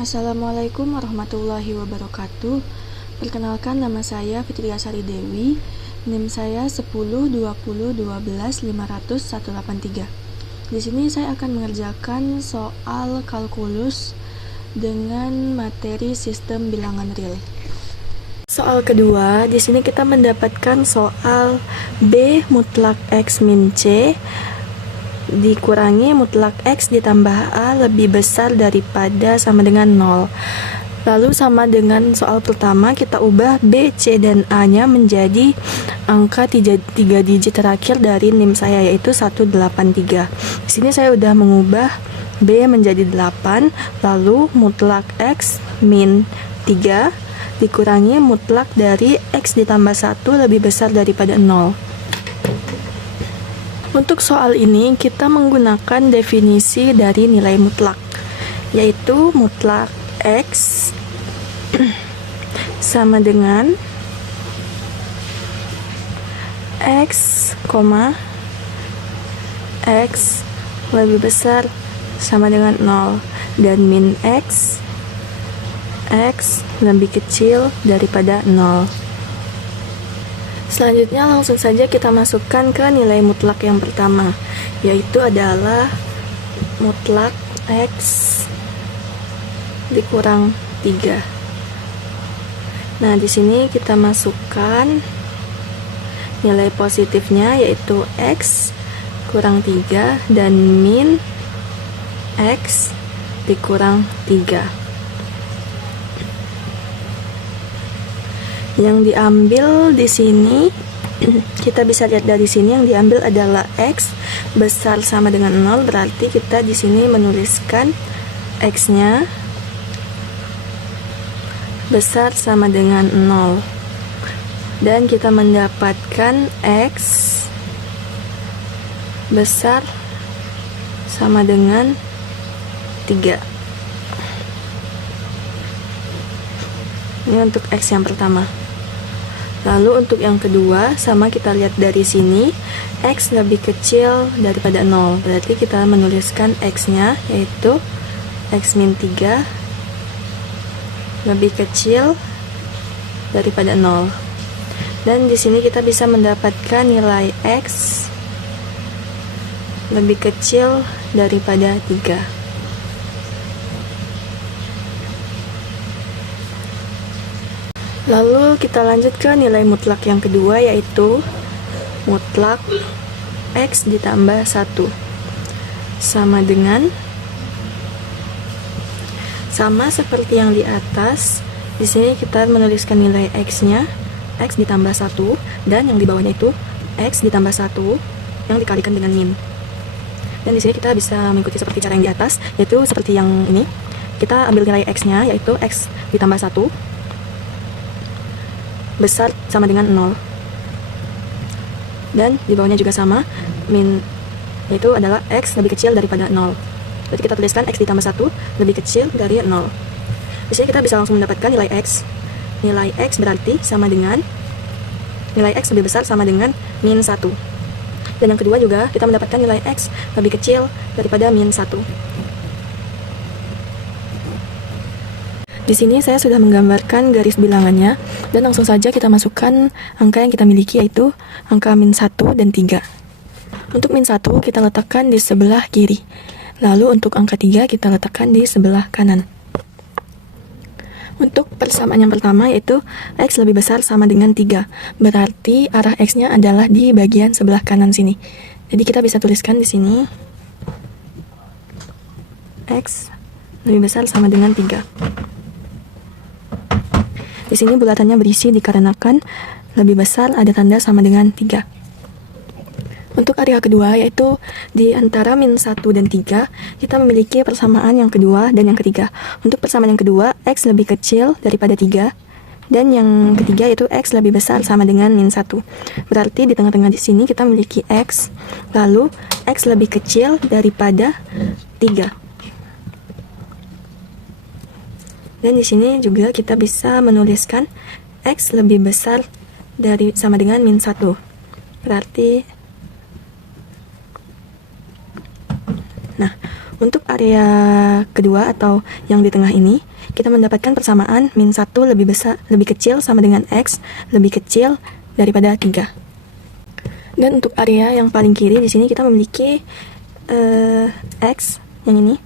Assalamualaikum warahmatullahi wabarakatuh. Perkenalkan, nama saya Fitria Sari Dewi. NIM saya 1020121500 Di sini saya akan mengerjakan soal kalkulus dengan materi sistem bilangan real. Soal kedua, di sini kita mendapatkan soal B mutlak X min C dikurangi mutlak X ditambah A lebih besar daripada sama dengan 0. Lalu sama dengan soal pertama, kita ubah B, C, dan A-nya menjadi angka 3 digit terakhir dari NIM saya, yaitu 183. Di sini saya udah mengubah B menjadi 8, lalu mutlak X min 3 dikurangi mutlak dari X ditambah 1 lebih besar daripada 0. Untuk soal ini, kita menggunakan definisi dari nilai mutlak, yaitu mutlak X sama dengan X, X lebih besar sama dengan 0, dan min X, X lebih kecil daripada 0. Selanjutnya langsung saja kita masukkan ke nilai mutlak yang pertama, yaitu adalah mutlak X dikurang 3. Nah, di sini kita masukkan nilai positifnya, yaitu X kurang 3 dan min X dikurang 3. Yang diambil di sini kita bisa lihat dari sini, yang diambil adalah X besar sama dengan 0, berarti kita di sini menuliskan X-nya besar sama dengan 0, dan kita mendapatkan X besar sama dengan 3. Ini untuk X yang pertama. Lalu untuk yang kedua, sama kita lihat dari sini, X lebih kecil daripada 0, berarti kita menuliskan X-nya, yaitu X min 3 lebih kecil daripada 0. Dan di sini kita bisa mendapatkan nilai X lebih kecil daripada 3. Lalu kita lanjut ke nilai mutlak yang kedua, yaitu mutlak X ditambah 1 sama dengan, sama seperti yang di atas, di sini kita menuliskan nilai X-nya X ditambah 1, dan yang di bawahnya itu X ditambah 1 yang dikalikan dengan min. Dan di sini kita bisa mengikuti seperti cara yang di atas, yaitu seperti yang ini. Kita ambil nilai X-nya, yaitu X ditambah 1 besar sama dengan 0, dan di bawahnya juga sama, min, yaitu adalah X lebih kecil daripada 0. Berarti kita tuliskan X ditambah 1 lebih kecil dari 0. Di sini kita bisa langsung mendapatkan nilai X. Nilai X berarti sama dengan, nilai X lebih besar sama dengan min 1. Dan yang kedua juga kita mendapatkan nilai X lebih kecil daripada min 1. Di sini saya sudah menggambarkan garis bilangannya, dan langsung saja kita masukkan angka yang kita miliki, yaitu angka min 1 dan 3. Untuk min 1 kita letakkan di sebelah kiri, lalu untuk angka 3 kita letakkan di sebelah kanan. Untuk persamaan yang pertama, yaitu X lebih besar sama dengan 3, berarti arah X-nya adalah di bagian sebelah kanan sini. Jadi kita bisa tuliskan di sini X lebih besar sama dengan 3. Di sini bulatannya berisi dikarenakan lebih besar ada tanda sama dengan 3. Untuk area kedua, yaitu di antara min 1 dan 3, kita memiliki persamaan yang kedua dan yang ketiga. Untuk persamaan yang kedua, X lebih kecil daripada 3, dan yang ketiga yaitu X lebih besar sama dengan min 1. Berarti di tengah-tengah di sini kita memiliki X, lalu X lebih kecil daripada 3. Dan di sini juga kita bisa menuliskan X lebih besar dari sama dengan min 1. Berarti, nah, Untuk area kedua atau yang di tengah ini, kita mendapatkan persamaan min 1 lebih kecil sama dengan X lebih kecil daripada 3. Dan untuk area yang paling kiri di sini kita memiliki X yang ini,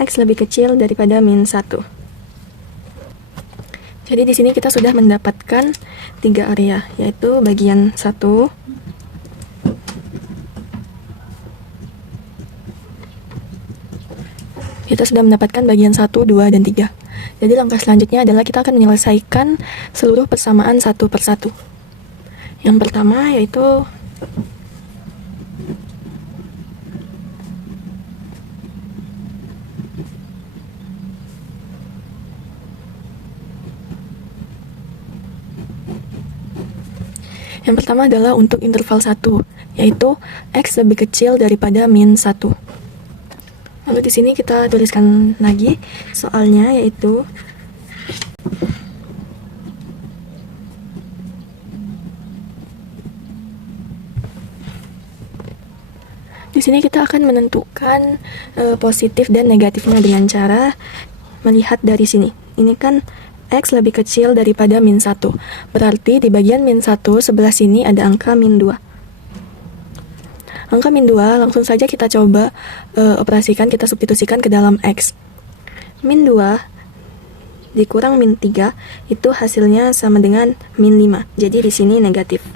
X lebih kecil daripada min 1. Jadi di sini kita sudah mendapatkan 3 area, yaitu bagian 1, kita sudah mendapatkan bagian 1, 2, dan 3. Jadi langkah selanjutnya adalah kita akan menyelesaikan seluruh persamaan satu persatu. Yang pertama yaitu adalah untuk interval 1, yaitu X lebih kecil daripada min 1. Lalu di sini kita tuliskan lagi soalnya, yaitu di sini kita akan menentukan positif dan negatifnya dengan cara melihat dari sini. Ini kan X lebih kecil daripada min 1. Berarti di bagian min 1 sebelah sini ada angka min 2. Angka min 2 langsung saja kita coba operasikan, kita substitusikan ke dalam X. Min 2 dikurang min 3 itu hasilnya sama dengan min 5. Jadi di sini negatif.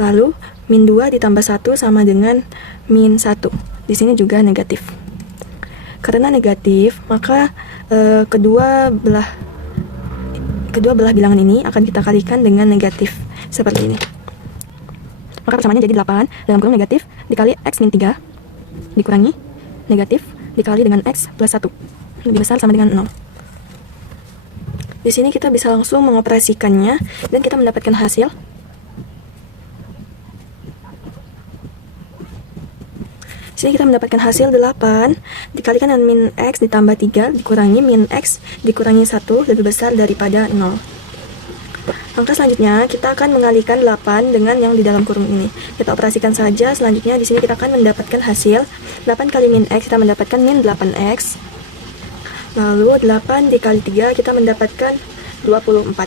Lalu min 2 ditambah 1 sama dengan min 1. Di sini juga negatif. Karena negatif, maka kedua belah bilangan ini akan kita kalikan dengan negatif seperti ini. Maka persamaannya jadi 8 dalam kurung negatif dikali X min 3 dikurangi negatif dikali dengan X plus 1 lebih besar sama dengan 0. Di sini kita bisa langsung mengoperasikannya dan kita mendapatkan hasil. Di sini kita mendapatkan hasil 8 dikalikan dengan min X ditambah 3 dikurangi min X dikurangi 1 lebih besar daripada 0. Langkah selanjutnya kita akan mengalikan 8 dengan yang di dalam kurung ini. Kita operasikan saja. Selanjutnya di sini kita akan mendapatkan hasil 8 kali min X, kita mendapatkan min 8X. Lalu 8 dikali 3 kita mendapatkan 24.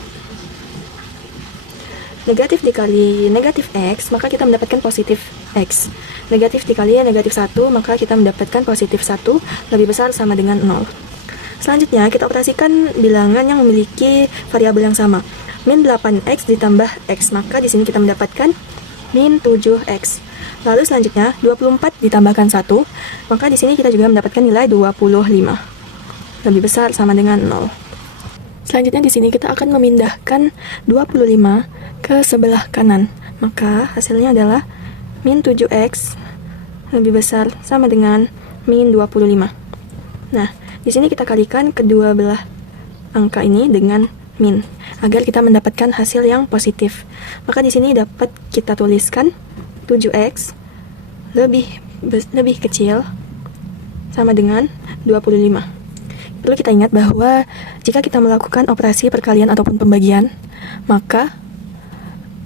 Negatif dikali negatif X, maka kita mendapatkan positif X. Negatif dikali negatif 1, maka kita mendapatkan positif 1 lebih besar sama dengan 0. Selanjutnya kita operasikan bilangan yang memiliki variabel yang sama. Min 8X ditambah X, maka di sini kita mendapatkan min 7X. Lalu selanjutnya 24 ditambahkan 1, maka di sini kita juga mendapatkan nilai 25. Lebih besar sama dengan 0. Selanjutnya di sini kita akan memindahkan 25 ke sebelah kanan. Maka hasilnya adalah min 7X lebih besar sama dengan min 25. Nah, di sini kita kalikan kedua belah angka ini dengan min agar kita mendapatkan hasil yang positif. Maka di sini dapat kita tuliskan 7X lebih kecil sama dengan 25. Perlu kita ingat bahwa jika kita melakukan operasi perkalian ataupun pembagian, maka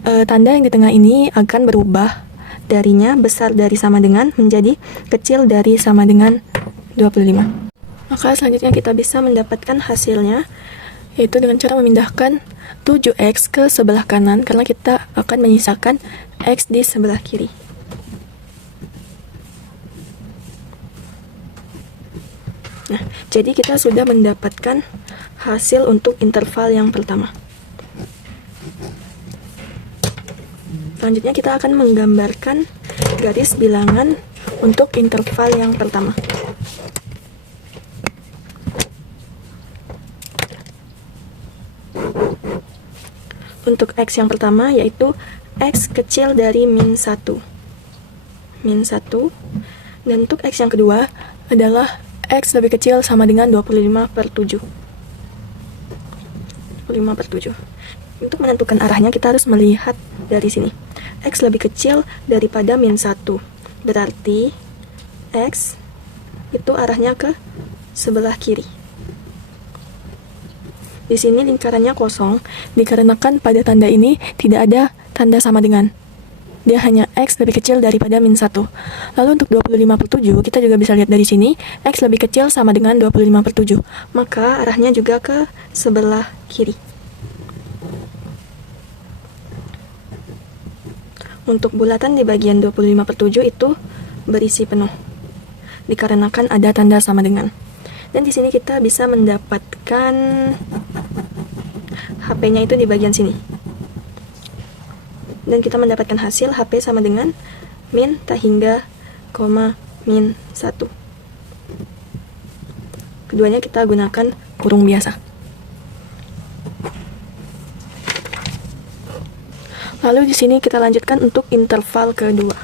tanda yang di tengah ini akan berubah darinya besar dari sama dengan menjadi kecil dari sama dengan 25. Maka selanjutnya kita bisa mendapatkan hasilnya, yaitu dengan cara memindahkan 7X ke sebelah kanan karena kita akan menyisakan X di sebelah kiri. Nah, jadi kita sudah mendapatkan hasil untuk interval yang pertama. Selanjutnya kita akan menggambarkan garis bilangan untuk interval yang pertama. Untuk X yang pertama yaitu X kecil dari min 1. Dan untuk X yang kedua adalah X lebih kecil sama dengan 25/7. Untuk menentukan arahnya kita harus melihat dari sini. X lebih kecil daripada min 1. Berarti X itu arahnya ke sebelah kiri. Di sini lingkarannya kosong dikarenakan pada tanda ini tidak ada tanda sama dengan. dia hanya X lebih kecil daripada min 1. Lalu untuk 25/7, kita juga bisa lihat dari sini, X lebih kecil sama dengan 25/7. Maka arahnya juga ke sebelah kiri. Untuk bulatan di bagian 25/7 itu berisi penuh, dikarenakan ada tanda sama dengan. Dan di sini kita bisa mendapatkan HP-nya itu di bagian sini. Dan kita mendapatkan hasil HP sama dengan min tak hingga, min 1. Keduanya kita gunakan kurung biasa. Lalu di sini kita lanjutkan untuk interval kedua.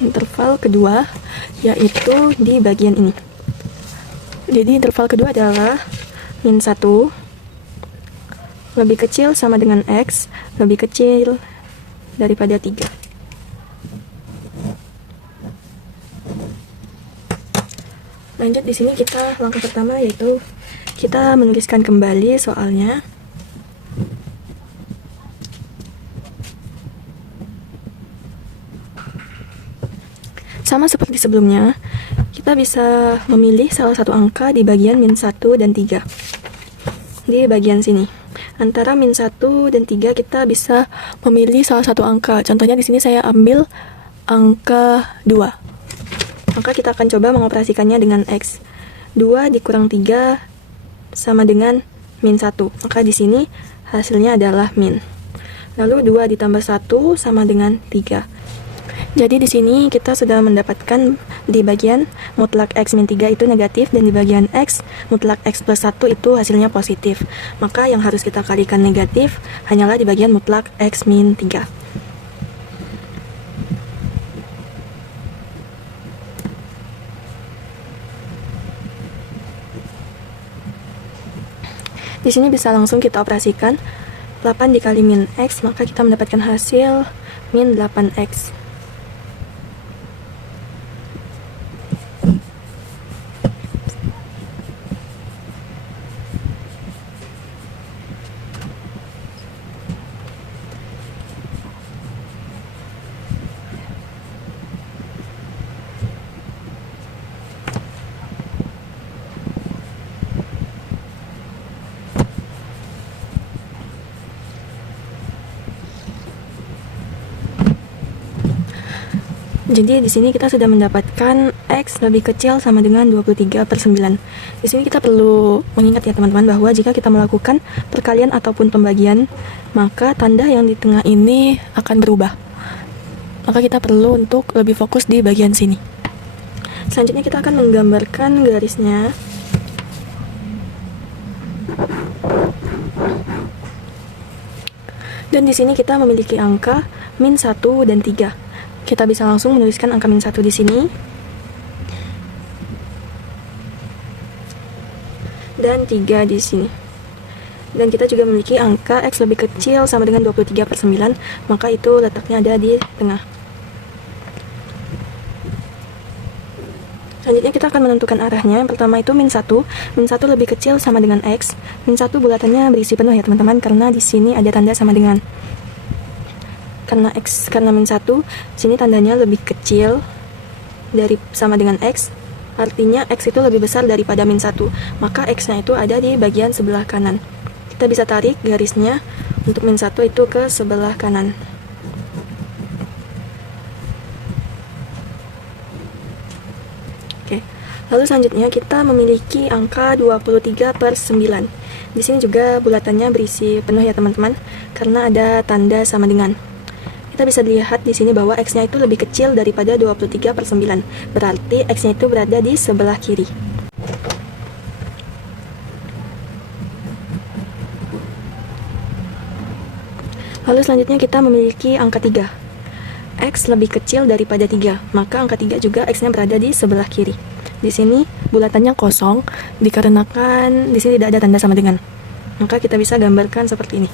Interval kedua yaitu di bagian ini. Jadi interval kedua adalah min 1 lebih kecil sama dengan X lebih kecil daripada 3. Lanjut di sini kita langkah pertama yaitu kita menuliskan kembali soalnya. Sama seperti sebelumnya, kita bisa memilih salah satu angka di bagian min 1 dan 3. Di bagian sini. Antara min 1 dan 3 kita bisa memilih salah satu angka. Contohnya di sini saya ambil angka 2. Maka kita akan coba mengoperasikannya dengan X. 2 dikurang 3 sama dengan min 1. Maka di sini hasilnya adalah min. Lalu 2 ditambah 1 sama dengan 3. Jadi di sini kita sudah mendapatkan di bagian mutlak X min 3 itu negatif dan di bagian X mutlak X plus 1 itu hasilnya positif. Maka yang harus kita kalikan negatif hanyalah di bagian mutlak X min 3. Di sini bisa langsung kita operasikan 8 dikali min X, maka kita mendapatkan hasil min 8X. Jadi di sini kita sudah mendapatkan X lebih kecil sama dengan 23/9. Di sini kita perlu mengingat ya teman-teman bahwa jika kita melakukan perkalian ataupun pembagian, maka tanda yang di tengah ini akan berubah. Maka kita perlu untuk lebih fokus di bagian sini. Selanjutnya kita akan menggambarkan garisnya. Dan di sini kita memiliki angka min 1 dan 3. Kita bisa langsung menuliskan angka min 1 di sini. Dan 3 di sini. Dan kita juga memiliki angka X lebih kecil sama dengan 23/9, maka itu letaknya ada di tengah. Selanjutnya kita akan menentukan arahnya. Yang pertama itu min 1. Min 1 lebih kecil sama dengan X. Min 1 bulatannya berisi penuh ya teman-teman, karena di sini ada tanda sama dengan. Karena min 1, sini tandanya lebih kecil dari sama dengan X, artinya X itu lebih besar daripada min 1, maka X-nya itu ada di bagian sebelah kanan. Kita bisa tarik garisnya untuk min 1 itu ke sebelah kanan. Oke. Lalu selanjutnya kita memiliki angka 23/9. Di sini juga bulatannya berisi penuh ya teman-teman, karena ada tanda sama dengan. Kita bisa dilihat di sini bahwa X-nya itu lebih kecil daripada 23/9. Berarti X-nya itu berada di sebelah kiri. Lalu selanjutnya kita memiliki angka 3. X lebih kecil daripada 3, maka angka 3 juga X-nya berada di sebelah kiri. Di sini bulatannya kosong, dikarenakan di sini tidak ada tanda sama dengan. Maka kita bisa gambarkan seperti ini.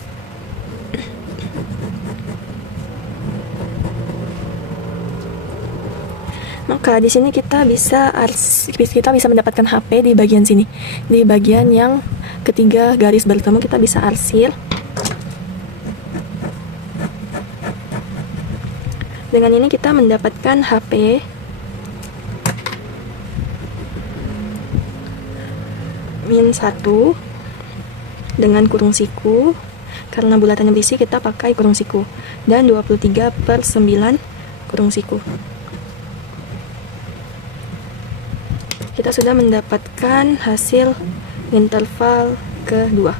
Maka di sini kita bisa mendapatkan HP di bagian sini, di bagian yang ketiga garis bertemu, kita bisa arsir. Dengan ini kita mendapatkan HP -1 dengan kurung siku. Karena bulatannya berisi, kita pakai kurung siku. Dan 23/9 kurung siku. Kita sudah mendapatkan hasil interval kedua.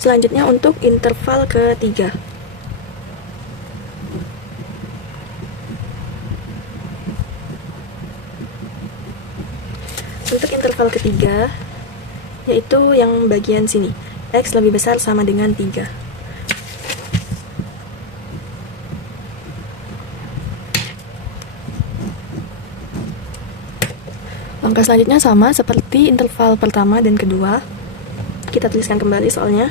Selanjutnya untuk interval ketiga. Untuk interval ketiga, yaitu yang bagian sini, X lebih besar sama dengan 3. Langkah selanjutnya sama seperti interval pertama dan kedua. Kita tuliskan kembali soalnya.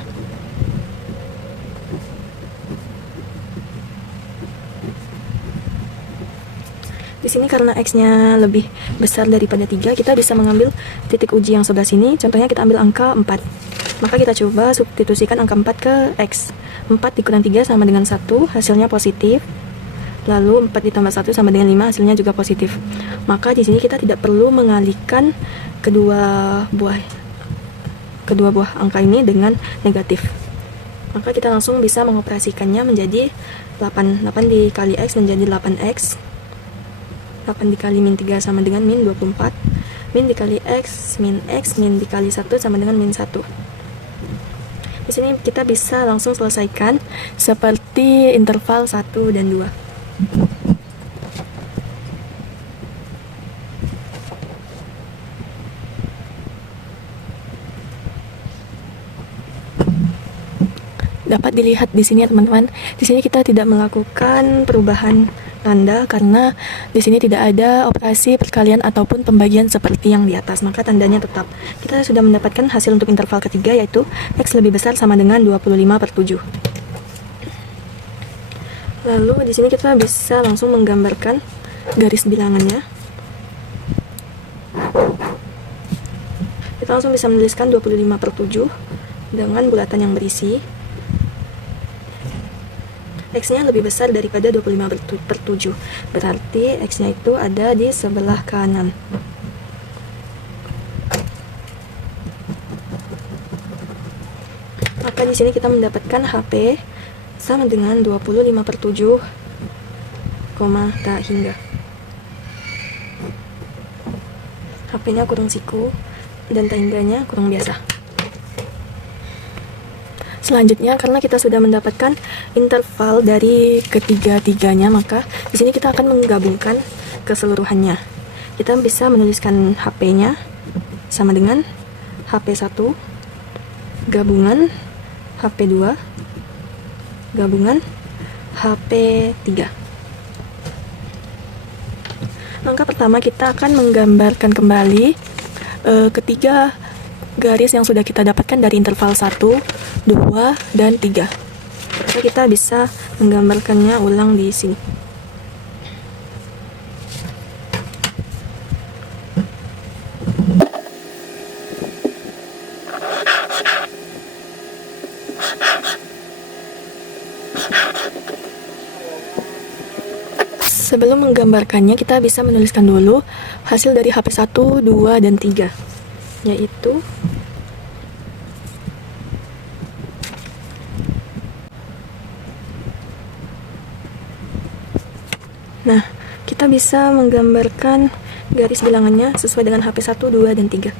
Di sini karena X-nya lebih besar daripada 3, kita bisa mengambil titik uji yang sebelah sini. Contohnya kita ambil angka 4. Maka kita coba substitusikan angka 4 ke X. 4 dikurang 3 sama dengan 1, hasilnya positif. Lalu 4 ditambah 1 sama dengan 5, hasilnya juga positif. Maka di sini kita tidak perlu mengalihkan kedua buah angka ini dengan negatif. Maka kita langsung bisa mengoperasikannya menjadi 8. 8 dikali X menjadi 8X. 8 dikali min 3 sama dengan min 24. Min dikali X, min dikali 1 sama dengan min 1. Di sini kita bisa langsung selesaikan seperti interval 1 dan 2. Dapat dilihat di sini ya teman-teman. Di sini kita tidak melakukan perubahan tanda karena di sini tidak ada operasi perkalian ataupun pembagian seperti yang di atas, maka tandanya tetap. Kita sudah mendapatkan hasil untuk interval ketiga, yaitu X lebih besar sama dengan 25/7. Lalu di sini kita bisa langsung menggambarkan garis bilangannya. Kita langsung bisa menuliskan 25/7 dengan bulatan yang berisi. X-nya lebih besar daripada 25/7. Berarti X-nya itu ada di sebelah kanan. Maka di sini kita mendapatkan HP sama dengan 25/7, tak hingga. HP-nya kurung siku dan tak hingganya kurung biasa. Selanjutnya, karena kita sudah mendapatkan interval dari ketiga-tiganya, maka di sini kita akan menggabungkan keseluruhannya. Kita bisa menuliskan HP-nya sama dengan HP1 gabungan HP2 gabungan HP3. Langkah pertama, kita akan menggambarkan kembali ketiga garis yang sudah kita dapatkan dari interval 1, 2, dan 3. Maka kita bisa menggambarkannya ulang di sini. Sebelum menggambarkannya, kita bisa menuliskan dulu hasil dari HP1, 2, dan 3, yaitu kita bisa menggambarkan garis bilangannya sesuai dengan HP1, 2, dan 3.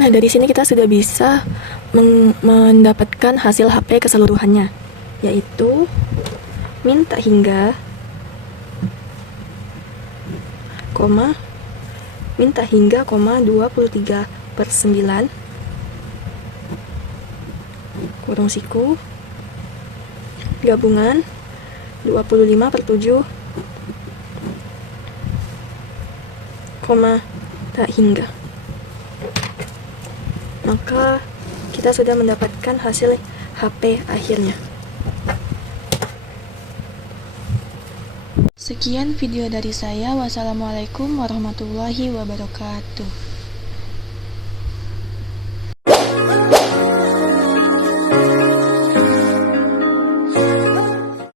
Nah, dari sini kita sudah bisa mendapatkan hasil HP keseluruhannya, yaitu min tak hingga, min tak hingga, 23/9 kurung siku gabungan 25/7, koma, tak hingga. Maka kita sudah mendapatkan hasil HP akhirnya. Sekian video dari saya. Wassalamualaikum warahmatullahi wabarakatuh.